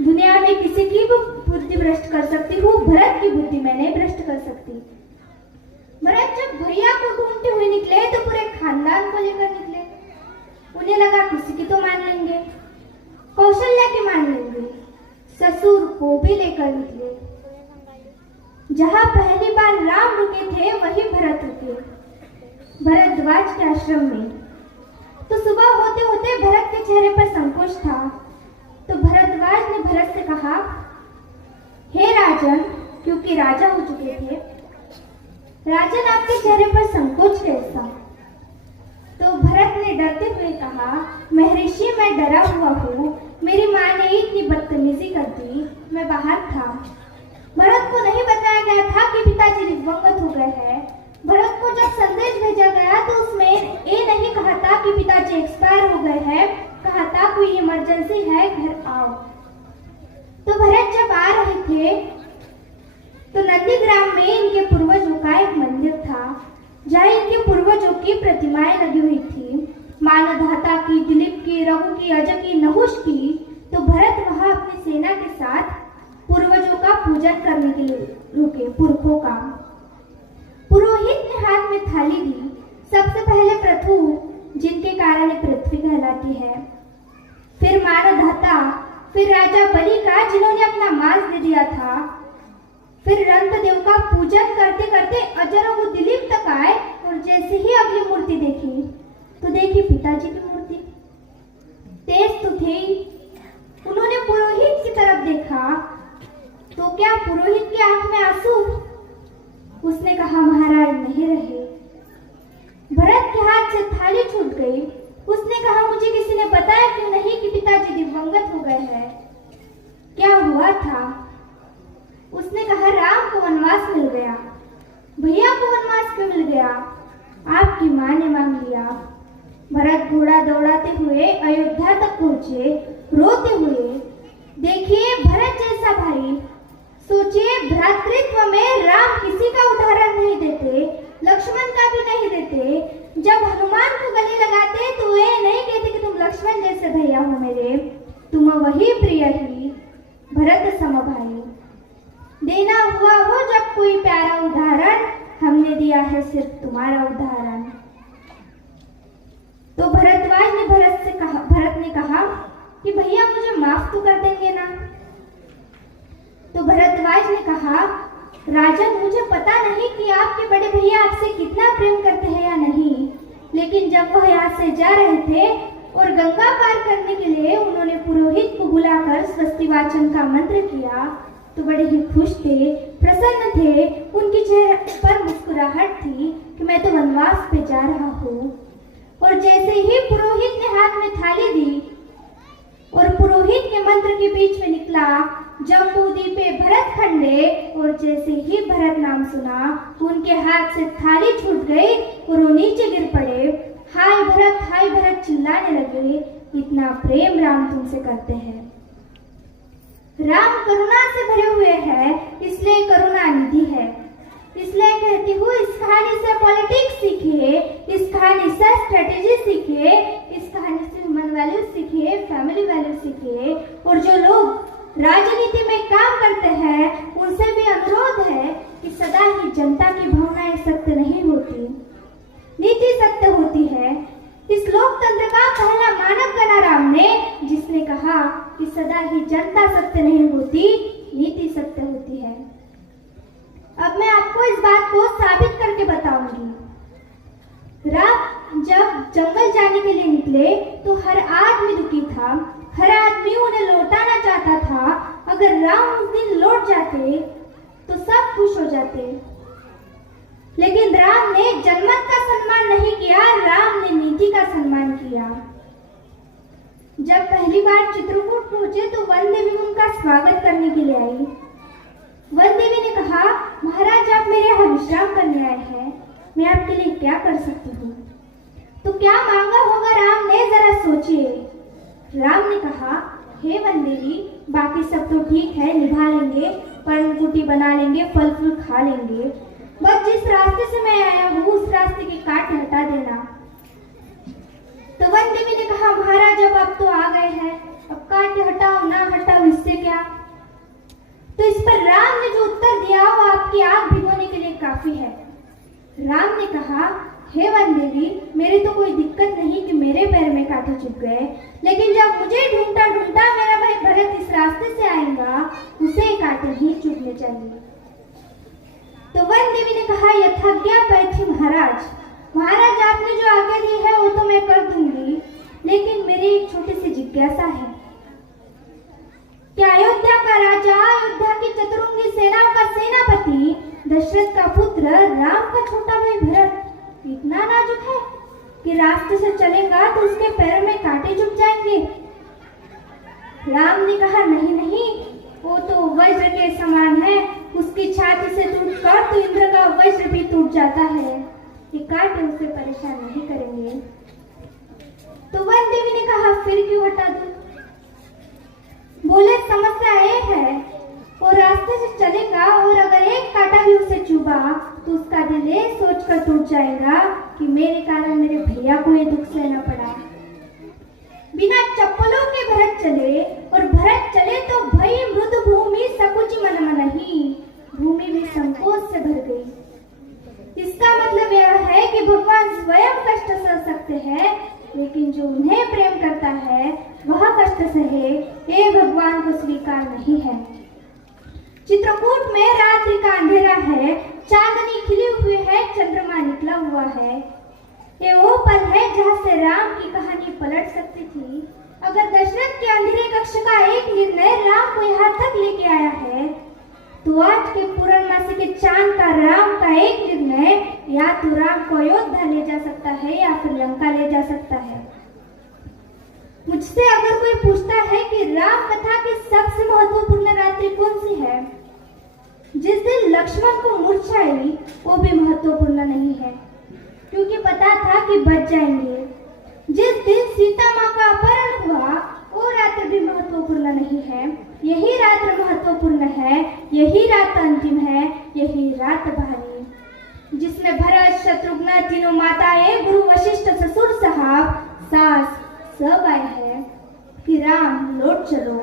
दुनिया में किसी की भी बुद्धि भ्रष्ट कर सकती हूँ, भरत की बुद्धि मैं नहीं भ्रष्ट कर सकती। भरत जब भैया को ढूंढते हुए निकले तो पूरे खानदान को लेकर निकले। उन्हें लगा किसी की तो मान लेंगे, कौशल्या की मान लेंगे, ससुर को भी लेकर निकले। जहाँ पहली बार राम रुके थे वही भरत रुके, भरद्वाज के आश्रम में। तो सुबह होते होते भरत के चेहरे पर संकोच था। तो भरद्वाज ने भरत से कहा, हे राजन, क्योंकि राजा हो चुके थे, राजन आपके चेहरे पर संकोच कैसा? तो भरत ने डरते हुए कहा, महर्षि मैं डरा हुआ हूँ, मेरी माँ ने इतनी बदतमीजी कर दी, मैं बाहर था। भरत को नहीं बताया गया था कि पिताजी दिवंगत हो गए हैं। भरत को जब संदेश भेजा गया तो उसमें ये नहीं कहा था कि पिताजी एक्सपायर हो गए हैं, कहा था कोई इमरजेंसी है, घर आओ। तो भरत जब आ रहे थे तो नंदीग्राम में इनके पूर्वजों का एक मंदिर था, जहाँ इनके पूर्वजों की प्रतिमाएं लगी हुई थी, मानवधाता की, दिलीप की, रघु की, अजय की, नहुष की। तो भरत वहां अपनी सेना के साथ पूर्वजों का पूजन करने के लिए रुके, पुरखों का। पुरोहित ने हाथ में थाली दी। सबसे पहले पृथु, जिनके कारण पृथ्वी कहलाती है, फिर मानवधाता, फिर राजा बलि का, जिन्होंने अपना मांस दे दिया था, फिर रंतदेव का पूजन करते करते अजरंग दिलीप तक आए। और जैसे ही अगली मूर्ति देखी तो देखी पिताजी की मूर्ति। तेज तो थे। उन्होंने पुरोहित की तरफ देखा तो क्या पुरोहित की आंख में आंसू? उसने कहा, महाराज नहीं रहे। भरत के हाथ से थाली छूट गई। उसने कहा, मुझे किसी ने बताया क्यों नहीं कि पिताजी दिवंगत हो गए हैं? क्या हुआ था? उसने कहा, राम को वनवास मिल गया। भैया को वनवास क्यों मिल गया? आपकी माँ ने मांग लिया। भरत घोड़ा दौड़ाते हुए अयोध्या तक पहुंचे, रोते हुए। देखिए भरत जैसा भाई, सोचिए भ्रातृत्व में राम किसी का उदाहरण नहीं देते, लक्ष्मण का भी नहीं देते। जब हनुमान को गले लगाते तो वे नहीं कहते कि तुम लक्ष्मण जैसे भैया हो मेरे, तुम वही प्रिय ही भरत सम भाई। देना हुआ हो जब कोई प्यारा उदाहरण, हमने दिया है सिर्फ तुम्हारा उदाहरण। तो भरद्वाज ने भरत ने कहा कि भैया मुझे माफ तो कर देंगे ना? तो भरद्वाज ने कहा, राजन मुझे पता नहीं कि आपके बड़े भैया आपसे कितना प्रेम करते हैं या नहीं, लेकिन जब वह यहाँ से जा रहे थे और गंगा पार करने के लिए उन्होंने पुरोहित को बुलाकर स्वस्ति वाचन का मंत्र किया तो बड़े ही खुश थे, प्रसन्न थे। उनके चेहरे पर मुस्कुराहट थी कि मैं तो वनवास पे जा रहा हूँ। और जैसे ही पुरोहित ने हाथ में थाली दी और पुरोहित के मंत्र के बीच में निकला, जम्बूद्वीपे भरत खंडे, और जैसे ही भरत नाम सुना उनके हाथ से थाली छूट गई और वो नीचे गिर पड़े। हाय भरत चिल्लाने लगे, इतना प्रेम राम तुमसे करते हैं। राम करुणा से भरे हुए हैं, इसलिए करुणा निधि है। इसलिए कहती हूँ, इस कहानी से पॉलिटिक्स सीखिए, इस कहानी से स्ट्रेटेजी सीखिए, इस कहानी से ह्यूमन वैल्यूज सीखिए, फैमिली वैल्यूज सीखिए। और जो लोग राजनीति में काम करते हैं उनसे भी अनुरोध है कि सदा ही जनता की भावनाएं सत्य नहीं होती, नीति सत्य होती है। इस लोकतंत्र का पहला मानक बना राम ने, जिसने कहा कि सदा ही जनता सत्य नहीं होती, नीति सत्य होती है। अब मैं आपको इस बात को साबित करके बताऊंगी। राम जब जंगल जाने के लिए निकले तो हर आदमी दुखी था, हर आदमी उन्हें लौटाना चाहता था। अगर राम उस दिन लौट जाते तो सब खुश हो जाते, लेकिन राम ने जनमत का सम्मान नहीं किया, राम ने नीति का सम्मान किया। जब पहली बार चित्रकूट पहुंचे तो वन देवी उनका स्वागत करने के लिए आई। वन देवी ने कहा, महाराज आप मेरे यहाँ विश्राम करने आए हैं, मैं आपके लिए क्या कर सकती हूँ? तो क्या मांगा होगा राम ने, जरा सोचिए। राम ने कहा, हे वन देवी, बाकी सब तो ठीक है, निभा लेंगे, पर्णकुटी बना लेंगे, फल फूल खा लेंगे, बस जिस रास्ते से मैं आया हूँ उस रास्ते के काट हटा देना। तो वन देवी ने कहा, महाराज अब आप तो आ गए हैं, अब काट हटाओ ना हटाओ मुझसे क्या? तो इस पर राम ने जो उत्तर दिया वो आपकी आग भिगोने के लिए काफी है। राम ने कहा, हे वन देवी, मेरी तो कोई दिक्कत नहीं कि मेरे पैर में कांटे चुभ गए, लेकिन जब मुझे ढूंढता ढूंढता मेरा भाई भरत इस रास्ते से आएगा, उसे कांटे ही चुभने चाहिए। तो वन देवी ने कहा, यथाज्ञा पैठी महाराज। महाराज, आपने जो आज्ञा दी है वो तो मैं कर दूंगी, लेकिन मेरी एक छोटी सी जिज्ञासा है। क्या अयोध्या का राजा, अयोध्या की चतुरंगी सेनाओं का सेनापति, दशरथ का पुत्र, राम का छोटा भाई भरत इतना नाजुक है कि रास्ते से चलेगा तो उसके पैर में कांटे चुभ जाएंगे? राम ने कहा, नहीं नहीं, वो तो वज्र के समान है, उसकी छाती से टूटकर तो इंद्र का वज्र भी टूट जाता है, ये कांटे उसे परेशान नहीं करेंगे। तो वन देवी ने कहा, फिर क्यों हटा दूं? बोले, समस्या ये है, वो रास्ते से चलेगा और अगर एक कांटा भी उसे चुभा तो उसका दिल ये सोचकर टूट जाएगा कि मेरे कारण मेरे भैया को ये दुख सहना पड़ा। बिना चप्पलों के भरत चले, और भरत चले तो भई मृदु भूमि सकुचि मन मनहि, भूमि भी संकोच से भर गई। इसका मतलब यह है कि भगवान स्वयं कष्ट सह सकते हैं, लेकिन जो उन्हें प्रेम करता है वह कष्ट सहे, ये भगवान को स्वीकार नहीं है। चित्रकूट में रात्रि का अंधेरा है, चांदनी खिली हुई है, चंद्रमा निकला हुआ है। ये वो पल है जहाँ से राम की कहानी पलट सकती थी। अगर दशरथ के अंधेरे कक्ष का एक निर्णय राम को यहाँ तक लेके आया है, तो आज के पूर्णमासी के चांद का राम का एक निर्णय या तो राम को अयोध्या ले जा सकता है या फिर लंका ले जा सकता है। मुझसे अगर कोई पूछता है कि राम कथा की सबसे महत्वपूर्ण रात्रि कौन सी है, जिस दिन लक्ष्मण को मूर्छा आई, वो भी महत्वपूर्ण नहीं है, क्योंकि पता था कि बच जाएंगे। जिस दिन सीता माँ का अपहरण हुआ, वो रात भी महत्वपूर्ण नहीं है, यही रात महत्वपूर्ण है, यही रात अंतिम है, यही रात भारी, जिसमें भरत, शत्रुघ्न, तीनों माताएं, गुरु वशिष्ठ, ससुर साहब, सास सब आए हैं कि राम लौट चलो।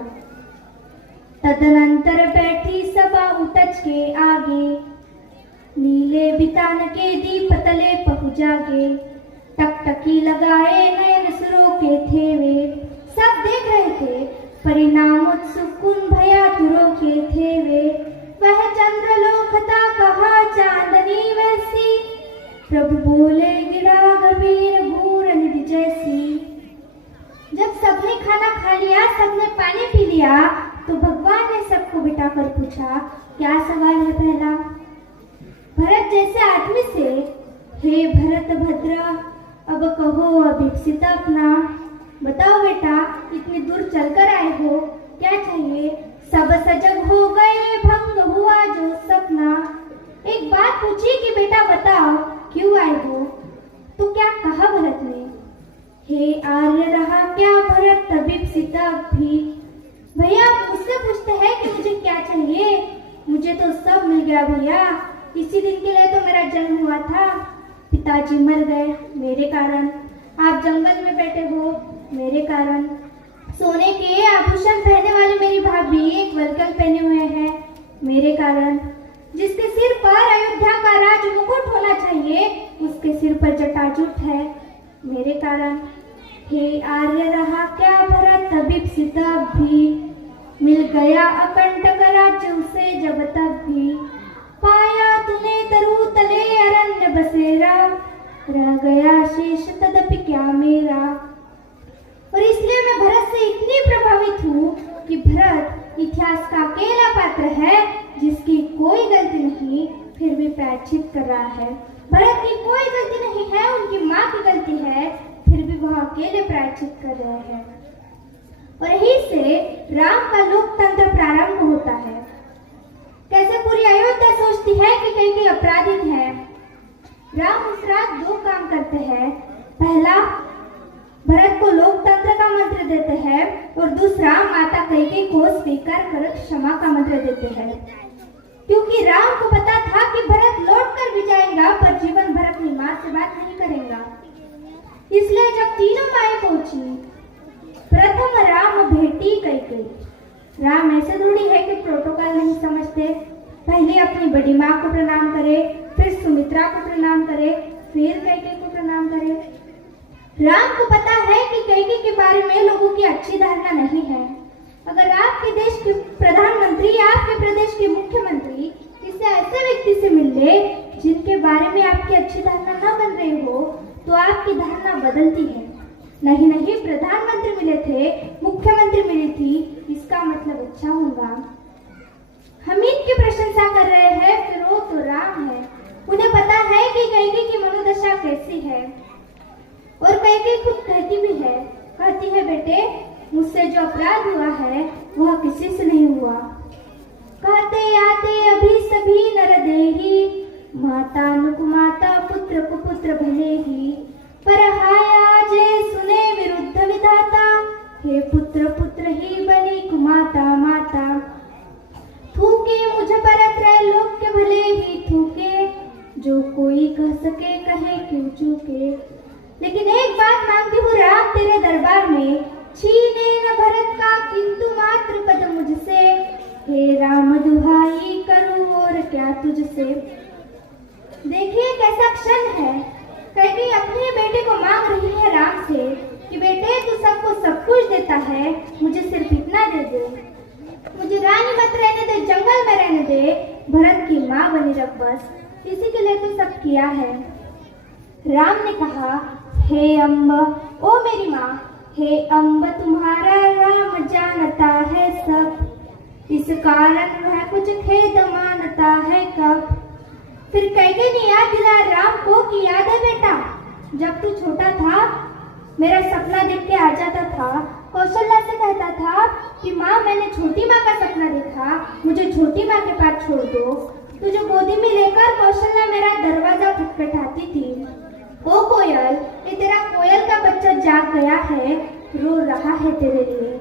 तदनंतर बैठी सभा उठच के आगे, नीले बितान के दीप तले पहुंचागे, टकटकी लगाए नयन सुरों के थे वे, सब देख रहे थे, परिणाम उत्सुकुन भया तुरों के थे वे, वह चंद्रलोक था कहा चांदनी वैसी, प्रभु बोले गिरा गंभीर भूर निधि जैसी। जब सबने खाना खा लिया, सबने पानी पी लिया, तो भगवान ने सबको बिठाकर पूछा, क्या सवाल है पहला? भरत जैसे आदमी से, हे भरत भद्र, अब कहो अभिप्सित अपना, बताओ बेटा, इतनी दूर चलकर आए हो, क्या चाहिए? सब सजग हो गए, भंग हुआ जो सपना। एक बात पूछी कि बेटा बताओ क्यों आए हो? तो क्या कहा भरत ने? हे आर्य रहा क्या भरत अभिप्सित भी? भैया मुझसे पूछते हैं कि मुझे क्या चाहिए? मुझे तो सब मिल गया भैया, इसी दिन के लिए तो मेरा जन्म हुआ था। पिताजी मर गए मेरे कारण, आप जंगल में बैठे हो मेरे कारण, सोने के आभूषण पहनने वाली मेरी भाभी एक वलकल पहने हुए हैं मेरे कारण, जिसके सिर पर अयोध्या का राज मुकुट होना चाहिए उसके सिर पर जटाजूट है मेरे कारण। हे आर्य रहा क्या भरत अभिप्सित भी, मिल गया अकंटक राज्य उसे जब तक भी, पाया तूने तरु तले अरण्य बसेरा, रह गया शेष तदपि क्या मेरा। और इसलिए मैं भरत से इतनी प्रभावित हूँ कि भरत इतिहास का अकेला पात्र है जिसकी कोई गलती नहीं, फिर भी प्रायश्चित कर रहा है। भरत की कोई गलती नहीं है, उनकी माँ की गलती है, फिर भी वह अकेले प्रायश्चित कर रहे हैं। और यहीं से राम का लोकतंत्र प्रारंभ होता है। कैसे पूरी अयोध्या सोचती है कि कहीं अपराधित है। राम उस रात दो काम करते हैं, पहला भरत को लोकतंत्र का मंत्र देते हैं और दूसरा माता कैकेयी को स्वीकार कर क्षमा का मंत्र देते हैं, क्योंकि राम को पता था कि भरत लौट कर भी जाएगा पर जीवन भर अपनी माँ से बात नहीं करेगा। इसलिए जब तीनों माएं पहुंची, प्रथम राम भेटी कैकेयी, राम ऐसे थोड़ी है कि प्रोटोकॉल नहीं समझते। पहले अपनी बड़ी माँ को प्रणाम करे, फिर सुमित्रा को प्रणाम करे, फिर कैकेयी को प्रणाम करे। राम को पता है कि कैकेयी के बारे में लोगों की अच्छी धारणा नहीं है। अगर आपके देश के प्रधानमंत्री या आपके प्रदेश के मुख्यमंत्री किसी ऐसे व्यक्ति से मिल ले जिनके बारे में आपकी अच्छी धारणा न बन रही हो, तो आपकी धारणा बदलती है। नहीं, प्रधानमंत्री मिले थे, मुख्यमंत्री मिली थी, इसका मतलब अच्छा होगा। हम इनकी प्रशंसा कर रहे हैं, फिर वो तो राम है। उन्हें पता है कि कैकेयी की मनोदशा कैसी है, और कैकेयी खुद कहती भी है, कहती है बेटे मुझसे जो अपराध हुआ है वह किसी से नहीं हुआ। कहते आते अभी सभी नर देही, माता नुकुमाता पुत्र को पुत्र भले ही। पर हाया जय सुने विरुद्ध विधाता, हे पुत्र पुत्र ही बनी कुमाता माता। थूके मुझ पर त्रैलोक के भले ही थूके, जो कोई कह सके कहे क्यों चूके। लेकिन एक बात मांगती हूँ राम तेरे दरबार में, छीने न भरत का किंतु मात्र पद मुझसे। हे राम दुहाई करूं और क्या तुझसे। देखिए कैसा क्षण है, कैकेयी अपने बेटे को मांग रही है राम से कि बेटे तू सबको सब कुछ देता है, मुझे सिर्फ इतना दे दे, मुझे रानी मत रहने दे, जंगल में रहने दे, भरत की माँ बनी रख बस, इसी के लिए तो सब किया है। राम ने कहा, हे अम्ब ओ मेरी माँ, हे अम्ब तुम्हारा राम जानता है सब, इस कारण वह कुछ खेद मानता है कब। फिर कैकेयी ने याद दिलाया राम को कि याद है बेटा, जब तू छोटा था मेरा सपना देख के आ जाता था, कौशल्या से कहता था कि माँ मैंने छोटी माँ का सपना देखा, मुझे छोटी माँ के पास छोड़ दो। तुझे गोदी में लेकर कौशल्या मेरा दरवाजा खटखटाती थी। ओ कोयल, ये तेरा कोयल का बच्चा जाग गया है, रो रहा है तेरे लिए।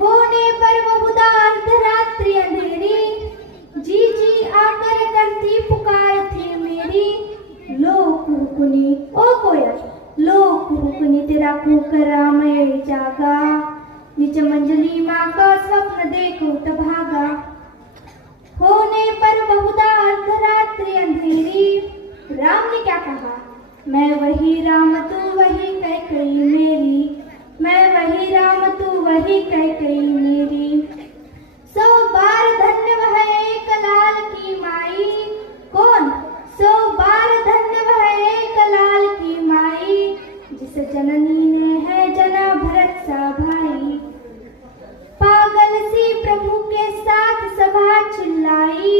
होने पर बहुधा अर्धरात्रि अंधेरी, जी जी आकर करती पुकार थी मेरी। लो कुहुकुनी ओ कोयल, लो कुहुकुनी तेरा कुकरा मैं जागा, निज मंजली माँ का स्वप्न देखो तभागा। होने पर बहुधा अर्धरात्रि अंधेरी, राम ने क्या कहा, मैं वही राम तू वही कैकेयी मेरी, मैं वही राम तू वही कैकेयी मेरी। 100 बार धन्य वह एक लाल की माई, कौन 100 बार धन्य वह एक लाल की माई, जिस जननी ने है जना भरत सा भाई। पागल सी प्रभु के साथ सभा चिल्लाई,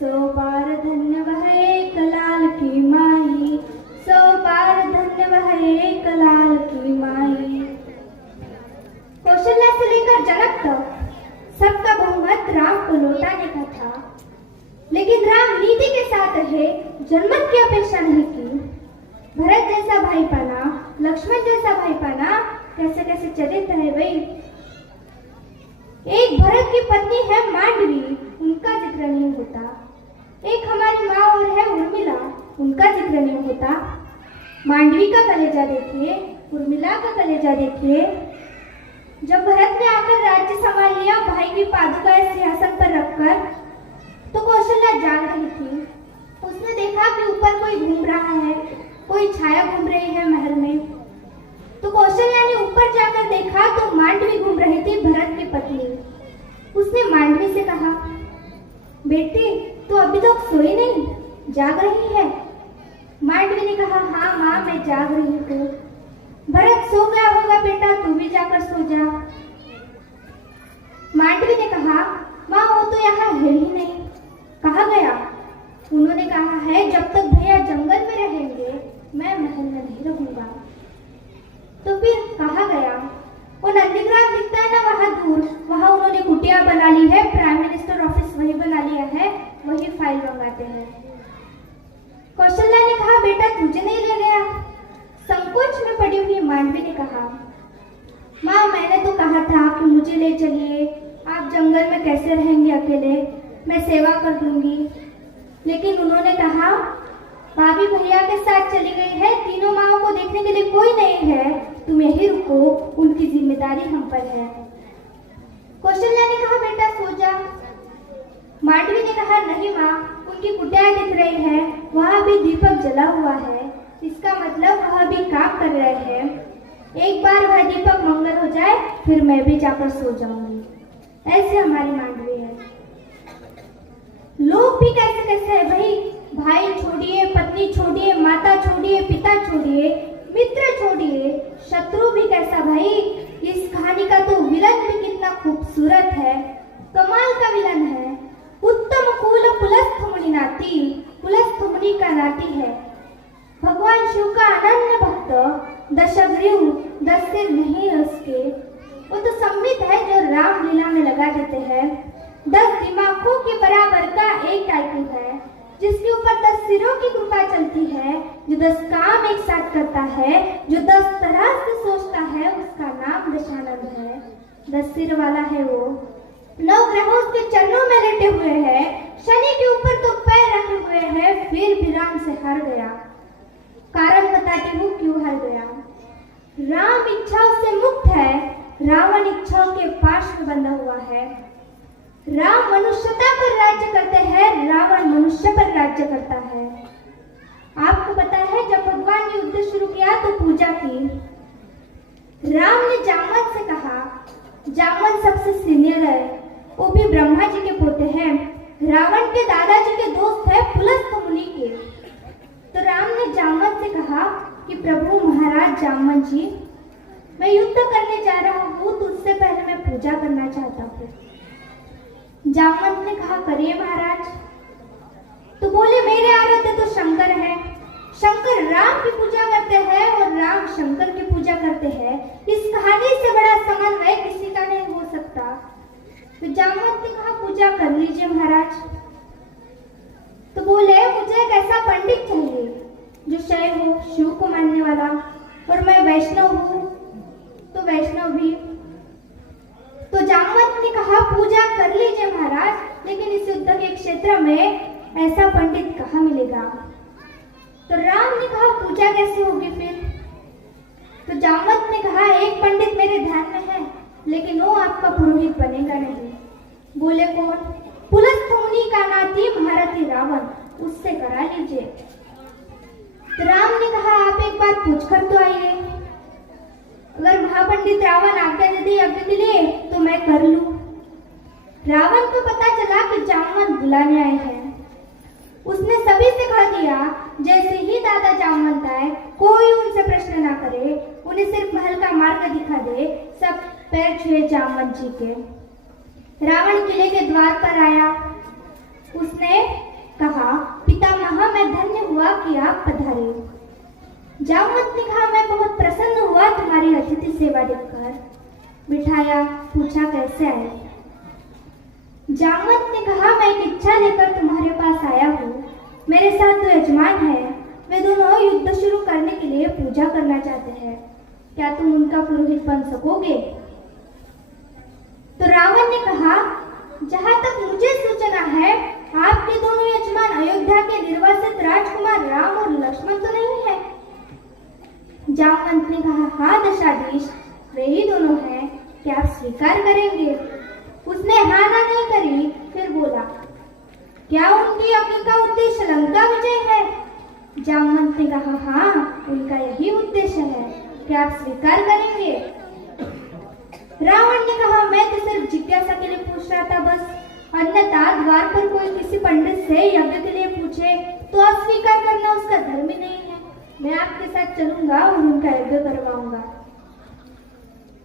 100 बार धन्य वह एक लाल की माई, 100 बार धन्य वह एक लाल की माई। कौशल्या से लेकर जनक तक सबका बहुमत राम को लौटाने का था, लेकिन राम नीति के साथ रहे, जनमत की अपेक्षा नहीं की। भरत जैसा भाई पाना, लक्ष्मण जैसा भाई पाना कैसे कैसे चरित्र है भाई। एक भरत की पत्नी है मांडवी, उनका जिक्र नहीं होता। एक हमारी माँ और है उर्मिला, उनका जिक्र नहीं होता। मांडवी का कलेजा देखिए, उर्मिला का कलेजा देखिए। जब भरत ने आकर राज्य संभाल लिया, भाई की पादुकाएं सिंहासन पर रखकर, तो कौशल्या जाग रही थी। उसने देखा कि ऊपर कोई घूम रहा है, कोई छाया घूम रही है महल में। तो कौशल्या ने ऊपर जाकर देखा तो मांडवी घूम रही थी, भरत की पत्नी। उसने मांडवी से कहा, बेटी तू अभी तक सोई नहीं, जाग रही है। मांडवी ने कहा, हाँ माँ मैं जाग रही हूँ। भरत सो गया होगा बेटा, तू भी जाकर सो जा। मांडवी ने कहा, माँ वो तो यहाँ है ही नहीं, कहाँ गया? उन्होंने कहा है जब तक भैया जंगल में रहेंगे मैं महल में नहीं रहूंगा। तो फिर कहाँ गया? वो नंदीग्राम दिखता है ना वहाँ दूर, वहाँ उन्होंने कुटिया बना ली है, प्राइम मिनिस्टर ऑफिस वही बना लिया है, वही फाइल मंगाते हैं। कौशल्या ने कहा, बेटा तुझे नहीं ले गया? संकोच में पड़ी हुई मांडवी ने कहा, माँ मैंने तो कहा था कि मुझे ले चलिए, आप जंगल में कैसे रहेंगे अकेले, मैं सेवा कर दूंगी। लेकिन उन्होंने कहा, भाभी भैया के साथ चली गई है, तीनों माँओं को देखने के लिए कोई नहीं है, तुम यही रुको, उनकी जिम्मेदारी हम पर है। कौशल्या ने कहा, बेटा सो जा। मांडवी ने कहा, नहीं माँ, उनकी कुटिया दिख रही है, वहाँ भी दीपक जला हुआ है, इसका मतलब वह भी काम कर रहे हैं। एक बार वह दीपक मंगल हो जाए फिर मैं भी जाकर सो जाऊंगी। ऐसे हमारी मांडवी है। लोग भी कैसे कैसे है भाई छोड़िए, पत्नी छोड़िए, माता छोड़िए, पिता छोड़िए, मित्र छोड़िए, शत्रु भी कैसा भाई। इस कहानी का तो विलन भी कितना खूबसूरत है, कमाल का विलन है। उत्तम कुल पुलस्थ मुनि नाती, पुलस्थ मुनि का नाती है। भगवान शिव का अनन्य भक्त, दशग्रीव, 10 सिर नहीं है उसके। वो तो संबित है जो राम लीला में लगा देते हैं। 10 दिमागों के बराबर का एक टाइटल है, जिसके ऊपर 10 सिरों की कृपा चलती है, जो 10 काम एक साथ करता है, जो 10 तरह से सोचता है, उसका नाम दशानंद है। 10 सिर वाला है वो। 9 ग्रहों उसके चरणों में लेटे हुए हैं, शनि के ऊपर तो पैर रखे हुए हैं, फिर भी राम से हार गया। कारण बताती हूँ क्यों हार गया। राम इच्छाओं से मुक्त है, रावण इच्छाओं के पाश में बंधा हुआ है। राम मनुष्यता पर राज्य करते हैं, रावण मनुष्य पर राज्य करता है। आपको पता है जब भगवान ने युद्ध शुरू किया तो पूजा की। राम ने जामवंत से कहा, जामवंत सबसे सीनियर है, वो भी ब्रह्मा जी के पोते हैं, रावण के दादाजी के दोस्त है पुलस्थ मुनि के। तो राम ने जामवंत से कहा कि प्रभु महाराज जामवंत जी, मैं युद्ध करने जा रहा हूँ, तो उससे पहले मैं पूजा करना चाहता हूँ। जामवंत ने कहा, करिए महाराज। तो बोले, मेरे आराध्य तो शंकर है, शंकर राम की पूजा करते हैं और राम शंकर की पूजा करते हैं। इस कहानी से बड़ा समन्वय किसी का नहीं हो सकता। तो जामवंत ने कहा, पूजा कर लीजिए महाराज। तो बोले, मुझे एक ऐसा पंडित चाहिए जो शैव हो, शिव को मानने वाला, और मैं वैष्णव हूँ तो वैष्णव भी। तो जामवंत ने कहा, पूजा कर लीजिए महाराज, लेकिन इस युद्ध के क्षेत्र में ऐसा पंडित कहाँ मिलेगा। तो राम ने कहा, पूजा कैसे होगी फिर। तो जामवंत ने कहा, एक पंडित मेरे ध्यान में है, लेकिन वो आपका पुरोहित बनेगा नहीं। बोले, कौन। पुलस्थ मुनि का नाती महारथी रावण, उससे करा लीजिए। तो राम ने कहा, आप एक बार पूछ कर तो आइए, अगर महापंडित रावण आज्ञा दे दे यज्ञ के लिए तो मैं कर लूं। रावण को पता चला कि जामवंत बुलाने आए हैं। उसने सभी से कह दिया, जैसे ही दादा जामवंत आए कोई उनसे प्रश्न ना करे, उन्हें सिर्फ महल का मार्ग दिखा दे, सब पैर छुए जामवंत जी के। रावण किले के द्वार पर आया। उसने कहा, पितामह, मैं धन्य हुआ कि आप पधारे। जामवंत ने कहा, मैं बहुत प्रसन्न हुआ तुम्हारी अतिथि सेवा देखकर। बिठाया, पूछा कैसे आए। जामवंत ने कहा, मैं एक इच्छा लेकर तुम्हारे पास आया हूँ। मेरे साथ 2 यजमान हैं, वे दोनों युद्ध शुरू करने के लिए पूजा करना चाहते हैं, क्या तुम उनका पुरोहित बन सकोगे। तो रावण ने कहा, जहाँ तक मुझे सूचना है, आपके दोनों यजमान अयोध्या के निर्वासित राजकुमार राम और लक्ष्मण तो नहीं है। जामवंत ने कहा, हाँ दशाधीश, वे ही दोनों हैं, क्या आप स्वीकार करेंगे। उसने हाँ ना नहीं करी, फिर बोला, क्या उनकी यज्ञ का उद्देश्य लंका विजय है। जामवंत ने कहा, हाँ, उनका यही उद्देश्य है, क्या आप स्वीकार करेंगे। रावण ने कहा, मैं तो सिर्फ जिज्ञासा के लिए पूछ रहा था बस, अन्यथा द्वार पर कोई किसी पंडित से यज्ञ के लिए पूछे तो अस्वीकार करना उसका धर्म ही नहीं है। मैं आपके साथ चलूंगा और उनका यज्ञ करवाऊंगा।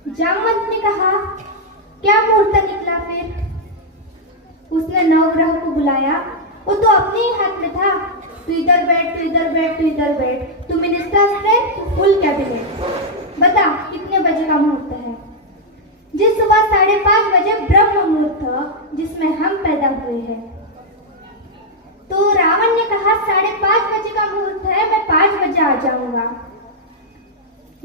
जामवंत ने कहा, क्या मुहूर्त निकला फिर। उसने 9 ग्रह को बुलाया, वो तो अपने ही हाथ में था। तू इधर बैठ, तू इधर बैठ, तू इधर बैठ, तू मिनिस्टर्स है, तू फुल कैबिनेट। बता कितने बजे का मुहूर्त है। जिस सुबह 5:30 बजे ब्रह्म मुहूर्त, जिसमें हम पैदा हुए हैं। तो रावण ने कहा, 5:30 बजे का मुहूर्त है, मैं 5 बजे आ जाऊंगा।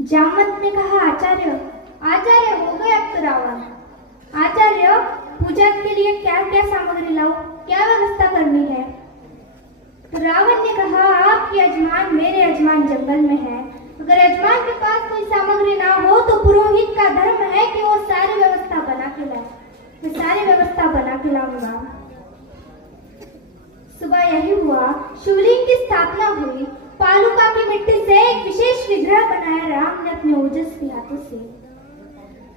जामवंत ने कहा, आचार्य हो गए अब तो रावण। आचार्य, पूजा के लिए क्या क्या सामग्री लाऊं, क्या व्यवस्था करनी है। तो रावण ने कहा, आपके यजमान मेरे यजमान जंगल में है, अगर यजमान के पास कोई सामग्री ना हो तो पुरोहित का धर्म है कि वो सारी व्यवस्था बना के लाए। मैं सारी व्यवस्था बना के लाऊंगा। सुबह यही हुआ, शिवलिंग की स्थापना हुई। पालुका की मिट्टी से एक विशेष विग्रह बनाया राम ने अपने ओजस्वी हाथों से।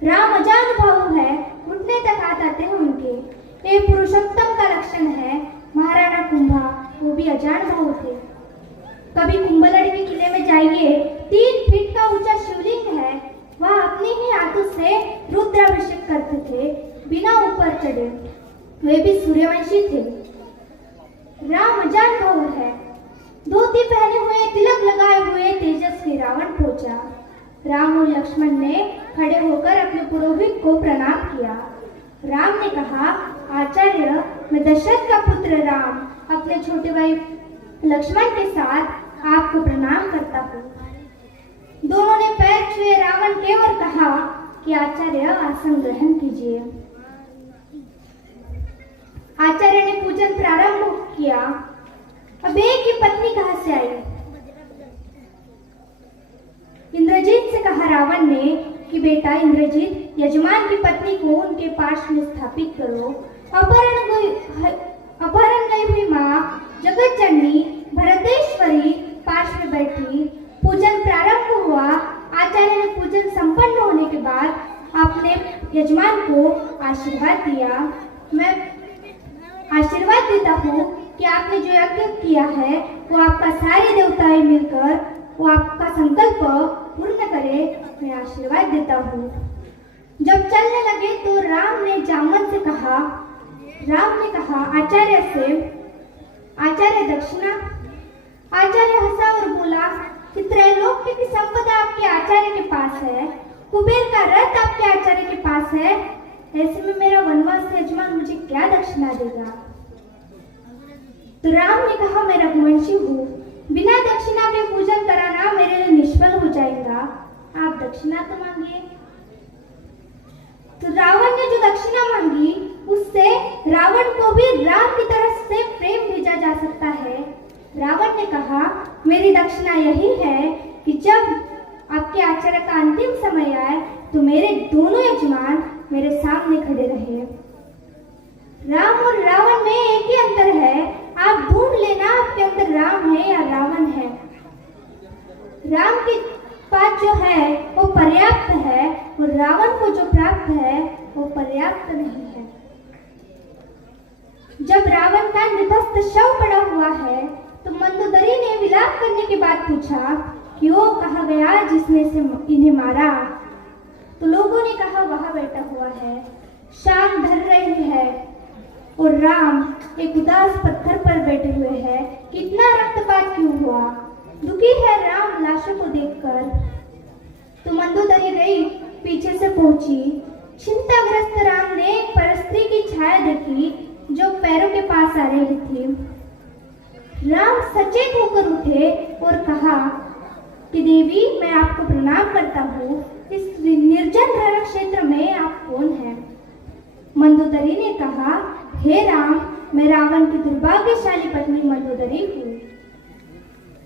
राम अजानुभाव है, घुटने तक हाथ आते हैं उनके। ये पुरुषोत्तम का लक्षण है। महाराणा कुंभा वो भी अजानुभाव थे। कभी कुंभलगढ़ के किले में जाइए, 3 फीट का ऊंचा शिवलिंग है। वह अपने ही हाथों से रुद्राभिषेक करते थे बिना ऊपर चढ़े। वे भी सूर्यवंशी थे। राम अजानुभाव है। धोती पहने हुए, तिलक लगाए हुए तेजस्वी रावण पहुंचा। राम और लक्ष्मण ने खड़े होकर अपने पुरोहित को प्रणाम किया। राम ने कहा, आचार्य, मैं दशरथ का पुत्र राम अपने छोटे भाई लक्ष्मण के साथ आपको प्रणाम करता हूँ। दोनों ने पैर छुए रावण के और कहा कि आचार्य आसन ग्रहण कीजिए। आचार्य ने पूजन प्रारंभ किया। अब एक की पत्नी कहां से आई? इंद्रजीत से कहा रावण ने कि बेटा इंद्रजीत, यजमान की पत्नी को उनके पार्श्व में स्थापित करो। अपहरण गई हुई माँ जगत जननी भरतेश्वरी पार्श्व में बैठी। पूजन प्रारंभ हुआ। आचार्य ने पूजन संपन्न होने के बाद अपने यजमान को आशीर्वाद दिया। मैं आशीर्वाद देता हूँ कि आपने जो यज्ञ किया है वो आपका सारे देवताएं मिलकर वो आपका संकल्प पूर्ण करे। मैं आशीर्वाद देता हूँ। जब चलने लगे तो राम ने जामवंत से कहा, आचार्य से, आचार्य दक्षिणा। आचार्य हंसा और बोला कि त्रैलोक्य की संपदा आपके आचार्य के पास है, कुबेर का रथ आपके आचार्य के पास है, ऐसे में मेरा वनवास यजमान मुझे क्या दक्षिणा देगा? तो राम ने कहा, मैं रघुवंशी हूँ, बिना दक्षिणा के पूजन कराना मेरे लिए निष्फल हो जाएगा। आप दक्षिणा तो मांगिए। तो रावण ने जो दक्षिणा मांगी उससे रावण को भी राम की तरफ से प्रेम भेजा जा सकता है। रावण ने कहा, मेरी दक्षिणा यही है कि जब आपके आचार्य का अंतिम समय आए तो मेरे दोनों यजमान मेरे सामने खड़े रहे। राम और रावण में एक ही अंतर है। आप ढूंढ लेना आपके अंदर राम है या रावण है। राम के पास जो है वो पर्याप्त है और रावण को जो प्राप्त है वो पर्याप्त नहीं है। जब रावण का निधस्त शव पड़ा हुआ है तो मंदोदरी ने विलाप करने के बाद पूछा कि वो कहाँ गया जिसने से इन्हें मारा? तो लोगों ने कहा वहां बैठा हुआ है। शाम ढल रही है और राम एक उदास पत्थर पर बैठे हुए हैं। कितना रक्तपात क्यों हुआ? दुखी है राम लाशों को देखकर। तो मंदोदरी गई, पीछे से पहुंची। चिंताग्रस्त राम ने एक परस्त्री की छाया देखी जो पैरों के पास आ रही थी। राम सचेत होकर उठे और कहा कि देवी, मैं आपको प्रणाम करता हूँ। इस निर्जन रण क्षेत्र में आप कौन हैं? मंदोदरी ने कहा, हे राम, मैं रावण की दुर्भाग्यशाली पत्नी मंदोदरी हूँ।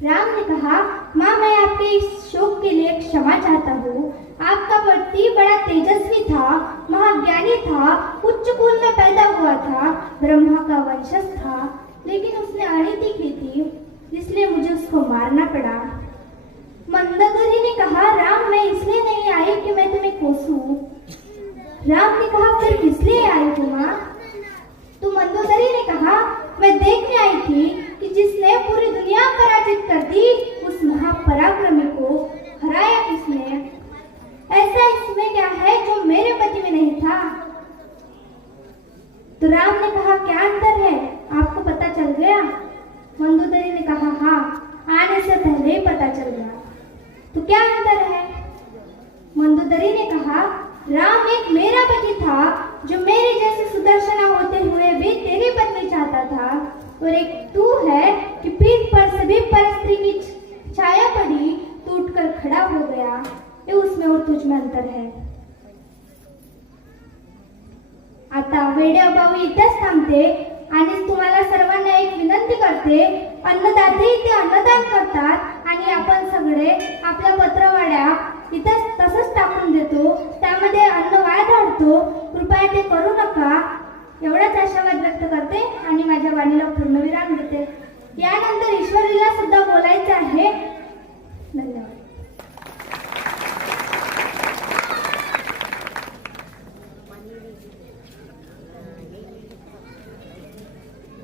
राम ने कहा, माँ, मैं आपके इस शोक के लिए क्षमा चाहता हूँ। आपका पति बड़ा तेजस्वी था, महाज्ञानी था, उच्च कुल में पैदा हुआ था, ब्रह्मा का वंशज था, लेकिन उसने अनीति की थी, इसलिए मुझे उसको मारना पड़ा। मंदोदरी ने कहा, राम, मैं इसलिए नहीं आई कि मैं तुम्हें कोसूं। राम ने कहा, फिर किस लिए आई हो माँ? तो मंदोदरी ने कहा, मैं देखने आई थी कि जिसने पूरी दुनिया पराजित कर दी उस महापराक्रमी को हराया किसने? ऐसा इसमें क्या है जो मेरे पति में नहीं था? तो राम ने कहा, क्या अंतर है? आपको पता चल गया? मंदोदरी ने कहा, हाँ, आने से पहले ही पता चल गया। तो क्या अंतर है? मंदोदरी ने कहा, राम एक मेरा पति था जो मेरे जैसे सुदर्शना होते हुए भी तेरी पत्नी चाहता था, और एक तू है कि पीठ पर सभी परस्त्री की छाया पड़ी तो उठकर खड़ा हो गया। ये उसमें और तुझ में अंतर है। आता वेड्याभावी इथेच थांबते आणि तुम्हाला सर्वांना एक विनंती करते, अन्नदाते इथे अन्नदान करतात आणि आपण सगळे आपल्या पत्रवाड्या इथेच तसंच टाकून देतो। त्यामध्ये अन्न वाया धाडतो. कृपया ते करू नका. एवढाच आशावाद व्यक्त करते आणि माझ्या वाणीला पूर्णविराम देते. यानंतर ईश्वरीला सुद्धा बोलायचे आहे.